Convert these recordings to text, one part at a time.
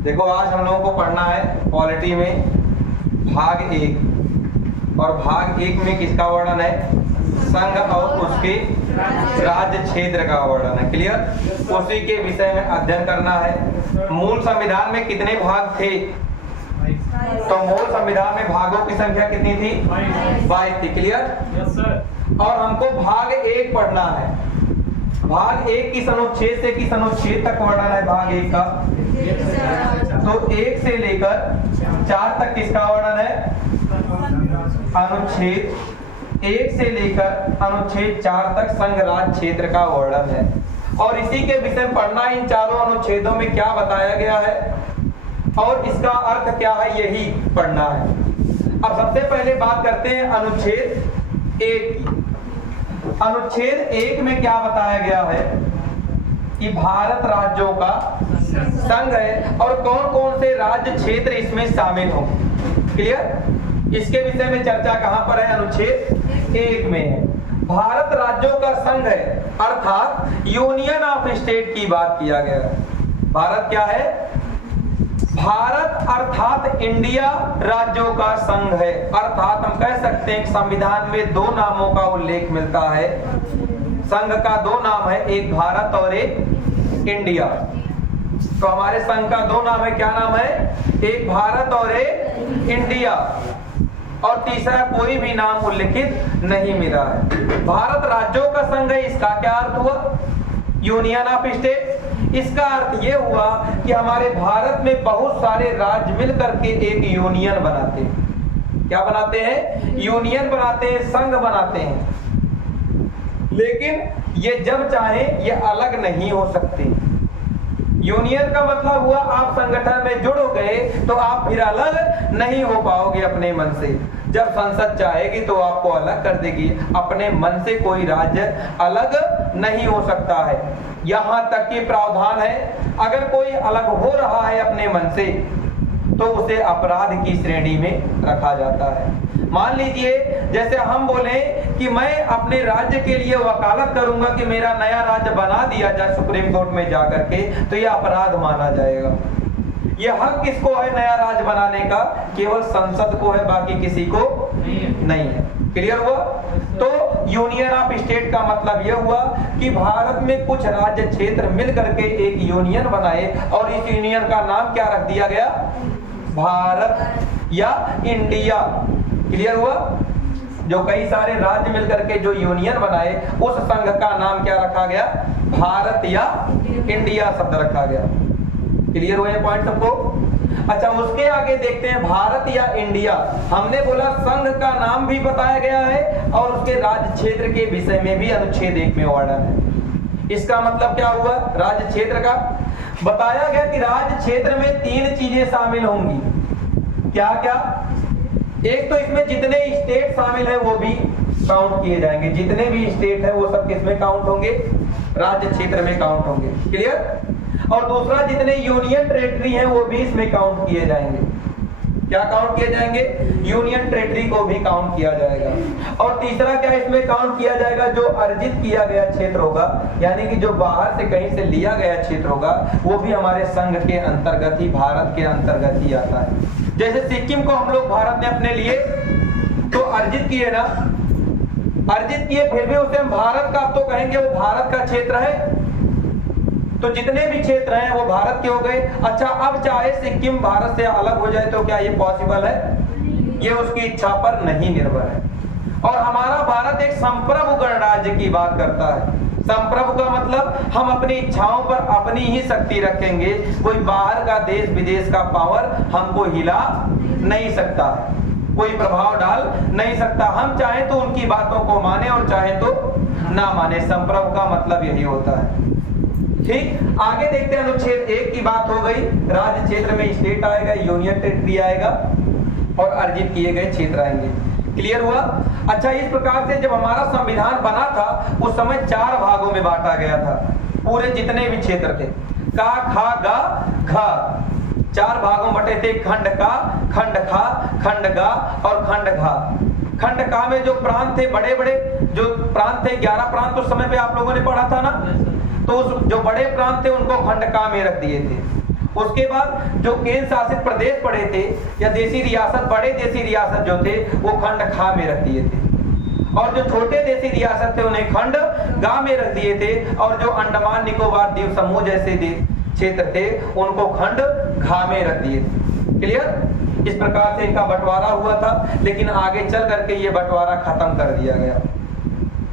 देखो आज हम लोगों को पढ़ना है पॉलिटी में भाग एक, और भाग एक में किसका वर्णन है? संघ और उसके राज्य क्षेत्र का वर्णन है। क्लियर? उसी के विषय में अध्ययन करना है। मूल संविधान में कितने भाग थे? तो मूल संविधान में भागों की संख्या कितनी थी? 22 थी। क्लियर? Yes sir. और हमको भाग एक पढ़ना है। भाग एक की अनुच्छेद से किस अनुच्छेद तक वर्णन है भाग एक का? तो 1 से लेकर 4 तक किसका वर्णन है? अनुच्छेद 1 से लेकर अनुच्छेद 4 तक संघ राज्य क्षेत्र का वर्णन है। और इसी के विषय में पढ़ना, इन चारों अनुच्छेदों में क्या बताया गया है और इसका अर्थ क्या है, यही पढ़ना है। अब सबसे पहले बात करते हैं अनुच्छेद 1 की। अनुच्छेद 1 में क्या बताया गया है कि भारत राज्यों का संघ है और कौन कौन से राज्य क्षेत्र इसमें शामिल हों। क्लियर? इसके विषय में चर्चा कहां पर है? अनुच्छेद 1 में है। भारत राज्यों का संघ है, अर्थात यूनियन ऑफ स्टेट की बात किया गया है। भारत क्या है? भारत अर्थात इंडिया राज्यों का संघ है। अर्थात हम कह सकते हैं संविधान में 2 नामों का उल्लेख मिलता है। संघ का 2 नाम है, एक भारत और एक इंडिया। तो हमारे संघ का 2 नाम है, क्या नाम है? एक भारत और एक इंडिया, और तीसरा कोई भी नाम उल्लेखित नहीं मिला है। भारत राज्यों का संघ है, इसका क्या अर्थ हुआ? Union of state. इसका अर्थ यह हुआ कि हमारे भारत में बहुत सारे राज्य मिलकर के एक यूनियन बनाते हैं। क्या बनाते हैं? यूनियन बनाते हैं, संघ बनाते हैं। लेकिन ये जब चाहे ये अलग नहीं हो सकते। यूनियन का मतलब हुआ आप संगठन में जुड़ गए तो आप फिर अलग नहीं हो पाओगे अपने मन से। जब संसद चाहेगी तो आपको अलग कर देगी। अपने मन से कोई राज्य अलग नहीं हो सकता है। यहाँ तक कि प्रावधान है, अगर कोई अलग हो रहा है अपने मन से तो उसे अपराध की श्रेणी में रखा जाता है। मान लीजिए जैसे हम बोले कि मैं अपने राज्य के लिए वकालत करूंगा कि मेरा नया राज्य बना दिया जाए सुप्रीम कोर्ट में जाकर के, तो यह अपराध माना जाएगा। यह हक किसको है नया राज्य बनाने का? केवल संसद को है, बाकी किसी को नहीं है। क्लियर हुआ? तो यूनियन ऑफ स्टेट का मतलब यह हुआ कि भारत में कुछ राज्य क्षेत्र मिल करके एक यूनियन बनाए, और इस यूनियन का नाम क्या रख दिया गया? भारत या इंडिया। क्लियर हुआ? जो कई सारे राज्य मिलकर के जो यूनियन बनाए, उस संघ का नाम क्या रखा गया? भारत या इंडिया शब्द रखा गया। क्लियर हुआ ये पॉइंट सबको? अच्छा, उसके आगे देखते हैं भारत या इंडिया। हमने बोला संघ का नाम भी बताया गया है और उसके राज्य क्षेत्र के विषय में भी अनुच्छेद 1 में वर्णन है। इसका मतलब क्या हुआ? राज्य क्षेत्र का बताया गया कि राज्य क्षेत्र में 3 चीजें शामिल होंगी। क्या क्या? एक तो इसमें जितने स्टेट शामिल है वो भी काउंट किए जाएंगे। जितने भी स्टेट है वो सब किसमें काउंट होंगे? राज्य क्षेत्र में काउंट होंगे। क्लियर? और दूसरा, जितने यूनियन टेरिटरी हैं वो भी इसमें काउंट किए जाएंगे। क्या काउंट किए जाएंगे? यूनियन टेरिटरी को भी काउंट किया जाएगा। और तीसरा क्या इसमें काउंट किया जाएगा? जो अर्जित किया गया क्षेत्र होगा, यानी कि जो बाहर से कहीं से लिया गया क्षेत्र होगा, वो भी हमारे संघ के अंतर्गत ही, भारत के अंतर्गत ही आता है। जैसे सिक्किम को हम लोग भारत ने अपने लिए तो अर्जित किए ना, अर्जित किए, फिर भी उसे हम भारत का तो कहेंगे, वो भारत का क्षेत्र है। तो जितने भी क्षेत्र हैं वो भारत के हो गए। अच्छा, अब चाहे सिक्किम भारत से अलग हो जाए तो क्या ये पॉसिबल है? ये उसकी इच्छा पर नहीं निर्भर है। और हमारा भारत एक संप्रभु गणराज्य की बात करता है। संप्रभु का मतलब हम अपनी इच्छाओं पर अपनी ही शक्ति रखेंगे। कोई बाहर का देश विदेश का पावर हमको हिला नहीं सकता है, कोई प्रभाव डाल नहीं सकता। हम चाहे तो उनकी बातों को माने और चाहे तो ना माने। संप्रभु का मतलब यही होता है। ठीक, आगे देखते हैं। अनुच्छेद 1 की बात हो गई। राज्य क्षेत्र में स्टेट आएगा, यूनियन टेरिटरी आएगा और अर्जित किए गए क्षेत्र आएंगे। क्लियर हुआ? अच्छा, इस प्रकार से जब हमारा संविधान बना था उस समय 4 भागों में बांटा गया था। पूरे जितने भी क्षेत्र थे, का, खा, गा, घा, 4 भागों बटे थे। खंड का, खंड खा, खंड गा और खंड घा। खंड का में जो प्रांत थे, बड़े बड़े जो प्रांत थे, 11 प्रांत उस समय पे आप लोगों ने पढ़ा था ना, तो उस जो बड़े प्रांत थे उनको खंड का में रख दिए थे। उसके बाद जो केंद्र शासित प्रदेश पड़े थे या देशी रियासत, बड़े देशी रियासत जो थे वो खंड खा में रख दिए थे, और जो छोटे देशी रियासत थे उन्हें खंड गा में रख दिए थे, और जो अंडमान निकोबार द्वीप समूह जैसे क्षेत्र थे उनको खंड घा में रख दिए थे। क्लियर? इस प्रकार से इनका बंटवारा हुआ था, लेकिन आगे चल करके ये बंटवारा खत्म कर दिया गया।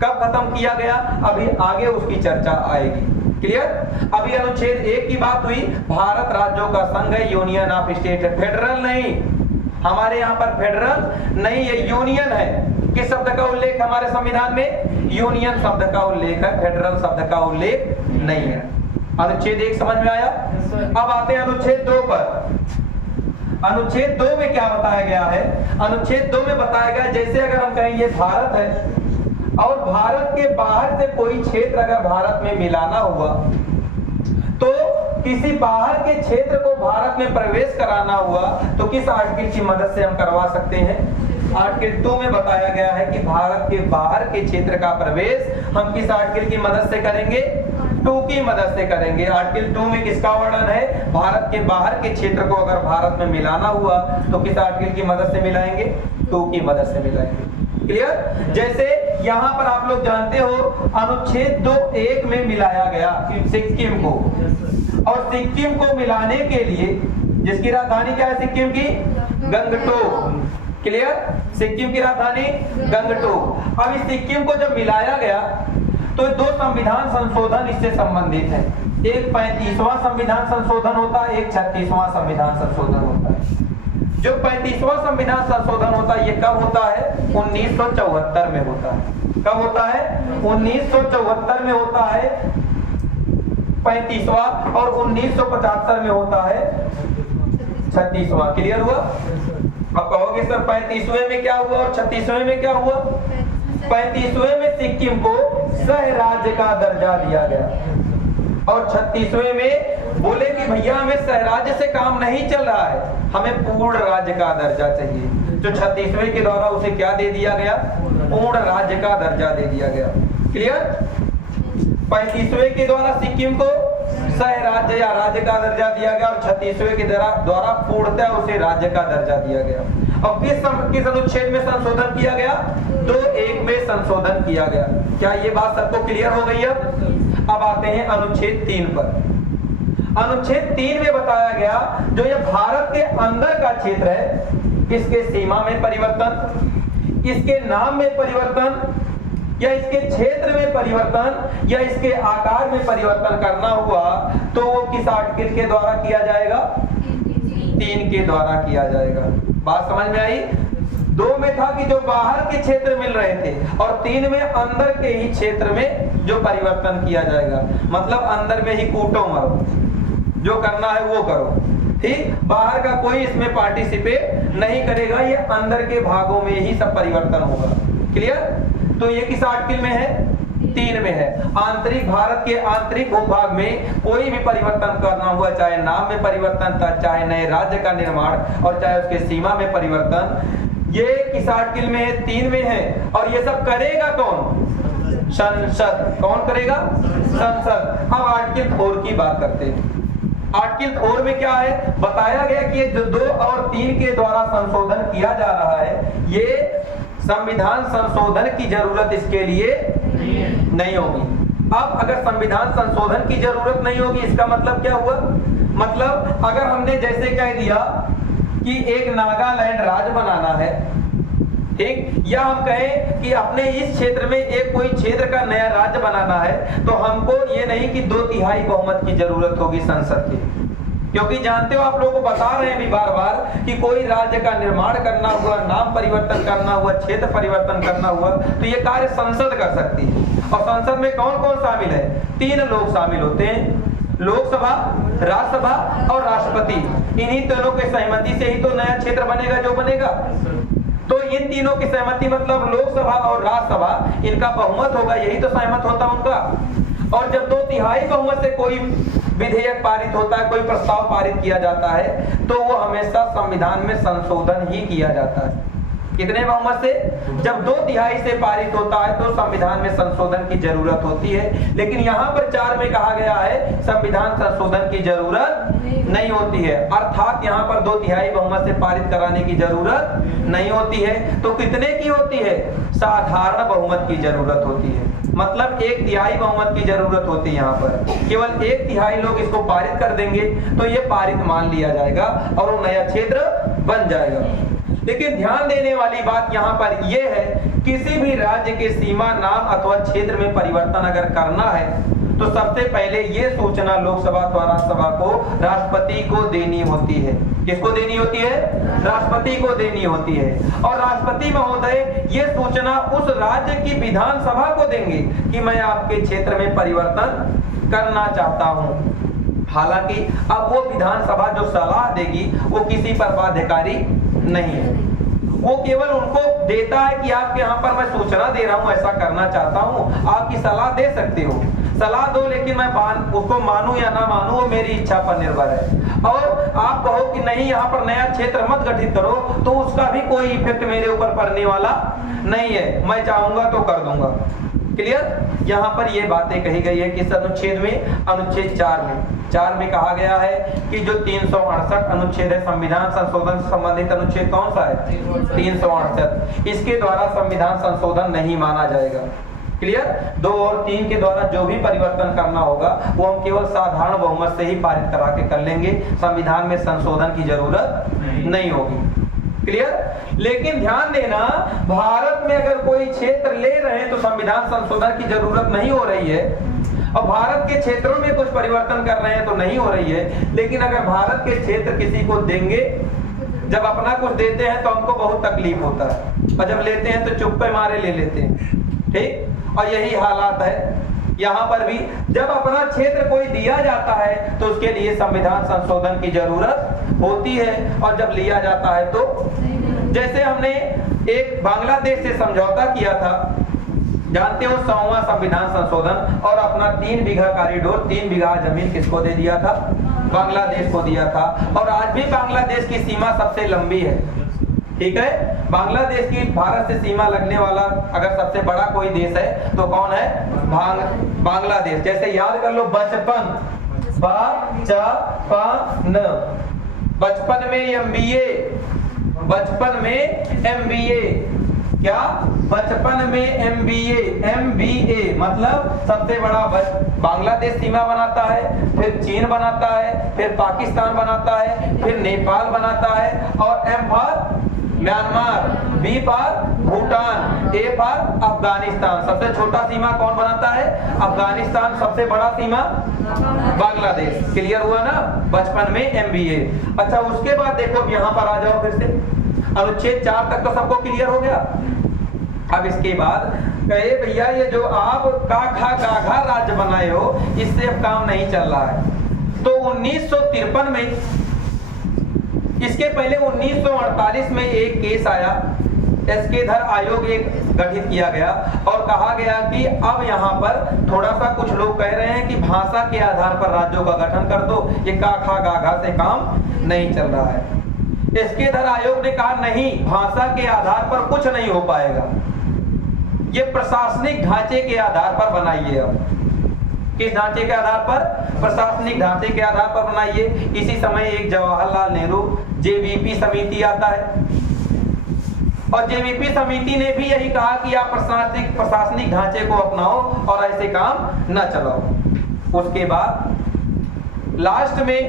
कब खत्म किया गया, अभी आगे उसकी चर्चा आएगी। क्लियर? अभी अनुच्छेद 1 की बात हुई, भारत राज्यों का संघ है, यूनियन ऑफ स्टेट है, फेडरल नहीं। हमारे यहाँ पर फेडरल नहीं है, यूनियन है। किस शब्द का उल्लेख हमारे संविधान में? यूनियन शब्द का उल्लेख है, फेडरल शब्द का उल्लेख नहीं है। अनुच्छेद 1 समझ में आया? अब आते हैं अनुच्छेद 2 पर। अनुच्छेद 2 में क्या बताया गया है? अनुच्छेद 2 में बताया गया, जैसे अगर हम कहें ये भारत है और भारत के बाहर से कोई क्षेत्र अगर भारत में मिलाना हुआ, तो किसी बाहर के क्षेत्र को भारत में प्रवेश कराना हुआ तो किस आर्टिकल की मदद से हम करवा सकते हैं? आर्टिकल 2 में बताया गया है कि भारत के बाहर के क्षेत्र का प्रवेश हम किस आर्टिकल की मदद से करेंगे? 2 की मदद से करेंगे। आर्टिकल 2 में किसका वर्णन है? भारत के बाहर के क्षेत्र को अगर भारत में मिलाना हुआ तो किस आर्टिकल की मदद से मिलाएंगे? 2 की मदद से मिलाएंगे। क्लियर? जैसे यहाँ पर आप लोग जानते हो अनुच्छेद 2(1) में मिलाया गया सिक्किम को, और सिक्किम को मिलाने के लिए जिसकी राजधानी क्या है सिक्किम की? गंगटोक। क्लियर? सिक्किम की राजधानी गंगटोक। अब इस सिक्किम को जब मिलाया गया तो 2 संविधान संशोधन इससे संबंधित है। एक 35वां संविधान संशोधन होता है, एक 36वां संविधान संशोधन होता है। जो 35वां संविधान संशोधन होता है ये कब होता है? 1974 में होता है। कब होता है? 1974 में होता है 35वां, और 1975 में होता है 36वां। क्लियर हुआ? अब कहोगे सर 35वें में क्या हुआ और 36वें में क्या हुआ? 35वें में सिक्किम को सह राज्य का दर्जा दिया गया, और 36वें में बोले कि भैया हमें सह राज्य से काम नहीं चल रहा है, हमें पूर्ण राज्य का दर्जा चाहिए। तो 36वें के द्वारा उसे क्या दे दिया गया? पूर्ण राज्य का दर्जा दे दिया गया। क्लियर? 35वें के द्वारा सिक्किम को सह राज्य या राज्य का दर्जा दिया गया, और 36वें के द्वारा पूर्णतः उसे राज्य का दर्जा दिया गया। अब किस अनुच्छेद में संशोधन किया गया? 2(1) में संशोधन किया गया। क्या ये बात सबको क्लियर हो गई? अब आते हैं अनुच्छेद 3 पर। अनुच्छेद 3 में बताया गया जो ये भारत के अंदर का क्षेत्र है, इसके सीमा में परिवर्तन, इसके नाम में परिवर्तन, या इसके क्षेत्र में परिवर्तन, या इसके आकार में परिवर्तन करना हुआ तो वो किस आर्टिकल के द्वारा किया जाएगा? 3 के द्वारा किया जाएगा। बात समझ में आई? 2 में था कि जो बाहर के क्षेत्र मिल रहे थे, और 3 में अंदर के ही क्षेत्र में जो परिवर्तन किया जाएगा। मतलब अंदर में ही कूटो मरो, जो करना है वो करो। ठीक? बाहर का कोई इसमें पार्टिसिपेट नहीं करेगा, ये अंदर के भागों में ही सब परिवर्तन होगा। क्लियर? तो ये किस आर्टिकल में है? 3 में है। आंतरिक, भारत के आंतरिक भूभाग में कोई भी परिवर्तन करना हुआ, चाहे नाम में परिवर्तन था, चाहे नए राज्य का निर्माण, और चाहे उसके सीमा में परिवर्तन, ये किस आर्टिकल में है? 3 में है। और ये सब करेगा कौन? संसद। कौन करेगा? संसद। अब आर्टिकल 4 की बात करते हैं। आर्टिकल 4 में क्या है? बताया गया कि जो 2 और 3 के द्वारा संशोधन किया जा रहा है, ये संविधान संशोधन की जरूरत इसके लिए नहीं होगी। अब अगर संविधान संशोधन की जरूरत नहीं होगी, इसका मतलब क्या हुआ? मतलब अगर हमने जैसे कह दिया कि एक नागालैंड राज्य बनाना है, ठीक, या हम कहें कि अपने इस क्षेत्र में एक कोई क्षेत्र का नया राज्य बनाना है, तो हमको ये नहीं कि 2/3 बहुमत की जरूरत होगी संसद की, क्योंकि जानते हो आप लोगों को बता रहे हैं भी बार बार कि कोई राज्य का निर्माण करना हुआ, नाम परिवर्तन करना हुआ, क्षेत्र परिवर्तन करना हुआ, तो ये कार्य संसद कर सकती है। और संसद में कौन कौन शामिल है? 3 लोग शामिल होते हैं, लोकसभा, राज्यसभा और राष्ट्रपति। इन्हीं तीनों के सहमति से ही तो नया क्षेत्र बनेगा जो बनेगा। तो इन तीनों की सहमति मतलब लोकसभा और राज्यसभा, इनका बहुमत होगा, यही तो सहमत होता उनका। और जब 2/3 बहुमत से कोई विधेयक पारित होता है, कोई प्रस्ताव पारित किया जाता है, तो वो हमेशा संविधान में संशोधन ही किया जाता है। कितने बहुमत से? जब 2/3 से पारित होता है तो संविधान में संशोधन की जरूरत होती है। लेकिन यहाँ पर 4 में कहा गया है संविधान संशोधन की जरूरत नहीं होती है, अर्थात यहाँ पर 2/3 बहुमत से पारित कराने की जरूरत नहीं होती है। तो कितने की होती है? साधारण बहुमत की जरूरत होती है, मतलब 1/3 बहुमत की जरूरत होती है। यहाँ पर केवल 1/3 लोग इसको पारित कर देंगे तो ये पारित मान लिया जाएगा और वो नया क्षेत्र बन जाएगा। लेकिन ध्यान देने वाली बात यहाँ पर यह है, किसी भी राज्य के सीमा, नाम अथवा क्षेत्र में परिवर्तन अगर करना है तो सबसे पहले ये सूचना लोकसभा अथवा राज्यसभा को, राष्ट्रपति को देनी होती है। किसको देनी होती है? राष्ट्रपति को देनी होती है। और राष्ट्रपति महोदय ये सूचना उस राज्य की विधानसभा को देंगे कि मैं आपके क्षेत्र में परिवर्तन करना चाहता हूँ। हालांकि अब वो विधानसभा जो सलाह देगी वो किसी पर बाध्यकारी नहीं है, वो केवल उनको देता है कि आपके यहाँ पर मैं सूचना दे रहा हूँ, ऐसा करना चाहता हूँ, आपकी सलाह दे सकते हो, सलाह दो, लेकिन मैं उसको मानूं या ना मानूं वो मेरी इच्छा पर निर्भर है। और आप कहो कि नहीं यहाँ पर नया क्षेत्र मत गठित करो तो उसका भी कोई इफेक्ट मेरे ऊपर पड़ने वाला नहीं है, मैं चाहूंगा तो कर दूंगा। क्लियर? यहाँ पर ये बातें कही गई है किस अनुच्छेद में? अनुच्छेद 4 में कहा गया है कि जो 368 अनुच्छेद है, संविधान संशोधन से संबंधित अनुच्छेद कौन सा है? 368। इसके द्वारा संविधान संशोधन नहीं माना जाएगा। क्लियर? 2 और 3 के द्वारा जो भी परिवर्तन करना होगा वो हम केवल साधारण बहुमत से ही पारित करा के कर लेंगे, संविधान में संशोधन की जरूरत नहीं होगी। क्लियर? लेकिन ध्यान देना, भारत में अगर कोई क्षेत्र ले रहे हैं तो संविधान संशोधन की जरूरत नहीं हो रही है, और भारत के क्षेत्रों में कुछ परिवर्तन कर रहे हैं तो नहीं हो रही है। लेकिन अगर भारत के क्षेत्र किसी को देंगे, जब अपना कुछ देते हैं तो हमको बहुत तकलीफ होता है, और जब लेते हैं तो चुप्पे मारे ले लेते हैं। ठीक? और यही हालात है यहाँ पर भी, जब अपना क्षेत्र कोई दिया जाता है तो उसके लिए संविधान संशोधन की जरूरत होती है, और जब लिया जाता है तो, जैसे हमने एक बांग्लादेश से समझौता किया था, जानते हो, 100वां संविधान संशोधन, और अपना 3 बीघा कॉरिडोर, 3 बीघा जमीन किसको दे दिया था? बांग्लादेश को दिया था। और आज भी बांग्लादेश की सीमा सबसे लंबी है। ठीक है? बांग्लादेश की भारत से सीमा लगने वाला अगर सबसे बड़ा कोई देश है तो कौन है? बांग्लादेश। जैसे याद कर लो, बचपन, बचपन में MBA, बचपन में MBA, क्या? बचपन में MBA मतलब सबसे बड़ा बांग्लादेश सीमा बनाता है, फिर चीन बनाता है, फिर पाकिस्तान बनाता है, फिर नेपाल बनाता है, और M for Myanmar, B for Bhutan, A for Afghanistan. सबसे छोटा सीमा कौन बनाता है? अफगानिस्तान। सबसे बड़ा सीमा बांग्लादेश। क्लियर हुआ ना? बचपन में MBA। अच्छा, उसके बाद देखो, यहाँ पर आ जाओ फिर से, अनुच्छेद 4 तक तो सबको क्लियर हो गया। अब इसके बाद कहे भैया ये जो आप काघा राज्य बनाए हो, इससे अब काम नहीं चल रहा है। तो 1953 में, इसके पहले 1948 में एक केस आया, एसके-धर आयोग एक गठित किया गया, और कहा गया कि अब यहाँ पर थोड़ा सा कुछ लोग कह रहे हैं कि भाषा के आधार पर राज्यों का गठन कर दो, ये काघा से काम नहीं चल रहा है। एसके-धर आयोग ने कहा नहीं, भाषा के आधार पर कुछ नहीं हो पाएगा, ये प्रशासनिक ढांचे के आधार पर बनाइए। अब किस ढांचे के आधार पर? प्रशासनिक ढांचे के आधार पर बनाइए। इसी समय एक जवाहरलाल नेहरू जेवीपी समिति आता है, और जेवीपी समिति ने भी यही कहा कि आप प्रशासनिक ढांचे को अपनाओ और ऐसे काम न चलाओ। उसके बाद लास्ट में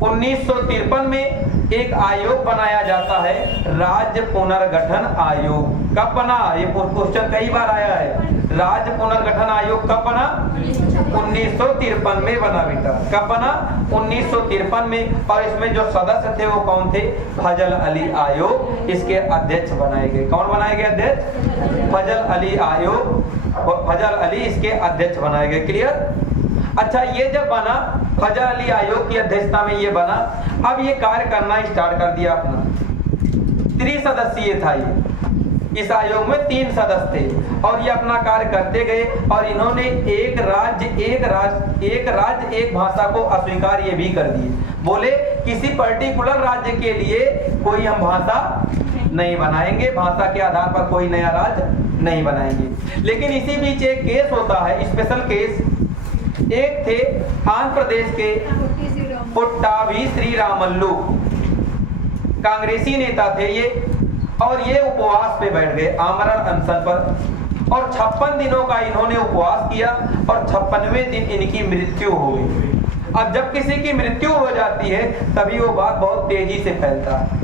1953 में एक आयोग बनाया जाता है, राज्य पुनर्गठन आयोग। कब बना? ये क्वेश्चन कई बार आया है। राज्य पुनर्गठन आयोग कब बना? 1953 में बना बेटा। कब बना? 1953 में। और इसमें जो सदस्य थे वो कौन थे? फजल अली आयोग इसके अध्यक्ष बनाए गए। कौन बनाए गए अध्यक्ष? फजल अली आयोग, फजल अली इसके अध्यक्ष बनाए गए। क्लियर? अच्छा, ये जब बना, फजल अली आयोग की अध्यक्षता में ये बना, अब ये कार्य करना स्टार्ट कर दिया अपना। 3 सदस्यीय था ये, इस आयोग में 3 सदस्य थे, और ये अपना कार्य करते गए, और इन्होंने एक राज्य एक भाषा को अस्वीकार ये भी कर दिए। बोले किसी पर्टिकुलर राज्य के लिए कोई हम भाषा नहीं बनाएंगे, भाषा के आधार पर कोई नया राज्य नहीं बनाएंगे। लेकिन इसी बीच एक केस होता है, स्पेशल केस। एक थे आंध्र प्रदेश के पुट्टावी श्रीरामल्लू, कांग्रेसी नेता थे ये, और ये उपवास पे बैठ गए, आमरण अनशन पर, और 56 दिनों का इन्होंने उपवास किया और 56वें दिन इनकी मृत्यु हो गई। अब जब किसी की मृत्यु हो जाती है तभी वो बात बहुत तेजी से फैलता है,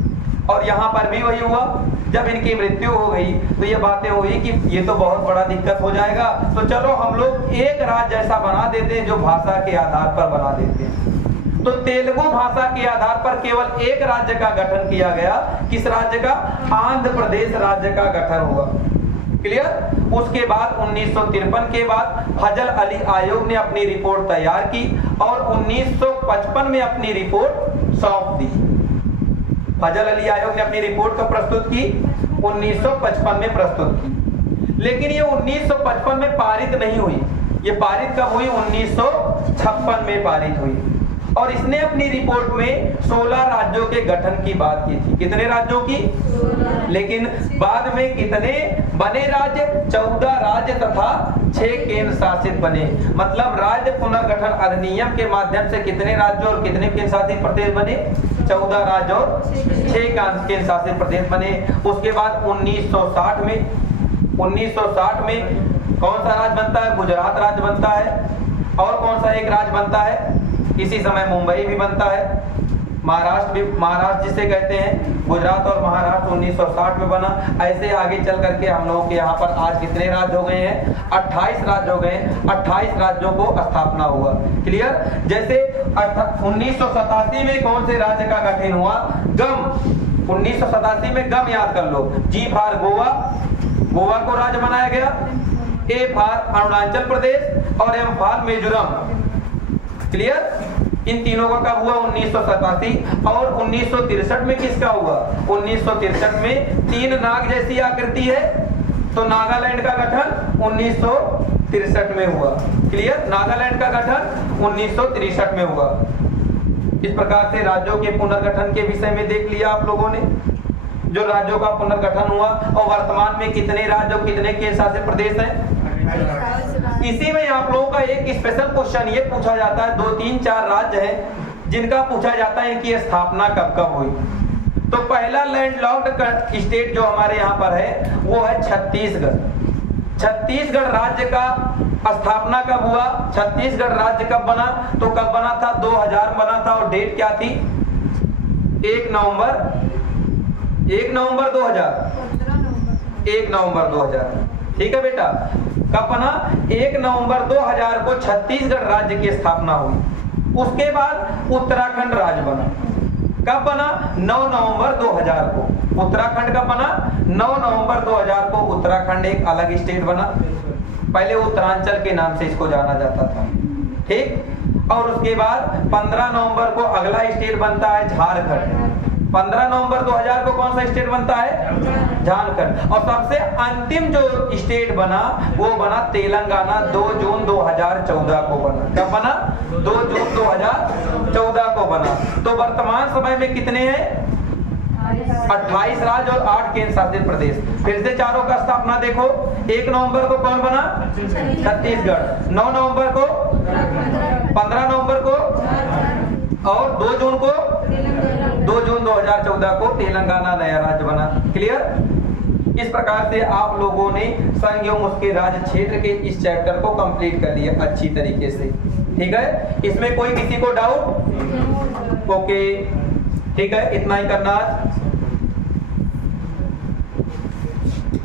और यहाँ पर भी वही हुआ। जब इनकी मृत्यु हो गई तो ये बातें हुई कि ये तो बहुत बड़ा दिक्कत हो जाएगा, तो चलो हम लोग एक राज्य ऐसा बना देते हैं जो भाषा के आधार पर बना देते हैं। तो तेलुगु भाषा के आधार पर केवल एक राज्य का गठन किया गया। किस राज्य का? आंध्र प्रदेश राज्य का गठन हुआ। क्लियर? उसके बाद 1953 के बाद फजल अली आयोग ने अपनी रिपोर्ट तैयार की और 1955 में अपनी रिपोर्ट सौंप दी। फजल अली आयोग ने अपनी रिपोर्ट कब प्रस्तुत की? 1955 में प्रस्तुत की। लेकिन ये 1955 में पारित नहीं हुई। ये पारित कब हुई? 1956 में पारित हुई। और इसने अपनी रिपोर्ट में 16 राज्यों के गठन की बात की थी। कितने राज्यों की? 16। लेकिन बाद में कितने बने राज्य? 14 राज्य तथा 6 केंद्र शासित बने। मतलब राज्य पुनर्गठन अधिनियम के माध्यम से कितने राज्यों और कितने केंद्र शासित प्रदेश बने? 14 राज्य और 6 केंद्र शासित प्रदेश बने। उसके बाद 1960 में कौन सा राज्य बनता है? गुजरात राज्य बनता है। और कौन सा एक राज्य बनता है? इसी समय मुंबई भी बनता है। महाराष्ट्र जिसे कहते हैं, गुजरात और महाराष्ट्र 1960 में बना। ऐसे आगे चल करके हम लोगों के यहाँ पर आज कितने राज्य हो गए हैं? 28 राज्य हो गए। 28 राज्यों को स्थापना हुआ। क्लियर? जैसे 1987 में कौन से राज्य का गठन हुआ? गम। 1987 में गम याद कर लो। जी फॉर गोवा, गोवा को राज्य बनाया गया। ए फॉर अरुणाचल प्रदेश और एम फॉर मिजोरम। क्लियर? इन तीनों का कब हुआ? 1987। और 1963 में किसका हुआ? 1963 में 3 नाग जैसी आकृति है, तो नागालैंड का गठन 1963 में हुआ। क्लियर? नागालैंड का गठन 1963 में हुआ। इस प्रकार से राज्यों के पुनर्गठन के विषय में देख लिया आप लोगों ने, जो राज्यों का पुनर्गठन हुआ। और वर्तमान में कितने राज्य और कितने केंद्र शासित प्रदेश हैं? इसी में आप लोगों का एक स्पेशल क्वेश्चन ये पूछा जाता है, 2, 3, 4 राज्य हैं जिनका पूछा जाता है इनकी स्थापना कब कब हुई। तो पहला लैंडलॉक्ड स्टेट जो हमारे यहाँ पर है वो है छत्तीसगढ़। छत्तीसगढ़ राज्य का स्थापना कब हुआ? छत्तीसगढ़ राज्य कब बना? तो कब बना था? 2000 बना था। और डेट क्या थी? 1 नवंबर 2000। ठीक है बेटा? कब बना? 1 नवंबर 2000 को छत्तीसगढ़ राज्य की स्थापना हुई। उसके बाद उत्तराखंड राज्य बना। कब बना? 9 नवंबर 2000 को। उत्तराखंड कब बना? 9 नवंबर 2000 को उत्तराखंड एक अलग स्टेट बना। पहले उत्तरांचल के नाम से इसको जाना जाता था। ठीक? और उसके बाद 15 नवंबर को अगला स्टेट बनता है झारखंड। 15 नवंबर 2000 को कौन सा स्टेट बनता है? झारखंड। और सबसे अंतिम जो स्टेट बना वो बना तेलंगाना, 2 जून 2014 को बना। कब बना? 2 जून 2014 को बना। तो वर्तमान समय में कितने हैं? 28 राज्य और 8 केंद्र शासित प्रदेश। फिर से चारों का स्थापना देखो। 1 नवंबर को कौन बना? छत्तीसगढ़। 9 नवंबर को, 15 नवंबर को, और 2 जून 2014 को तेलंगाना नया राज्य बना। क्लियर? इस प्रकार से आप लोगों ने संघ एवं उसके राज्य क्षेत्र के इस चैप्टर को कंप्लीट कर लिया अच्छी तरीके से। ठीक है? इसमें कोई किसी को डाउट? ओके, ठीक है, इतना ही करना आज।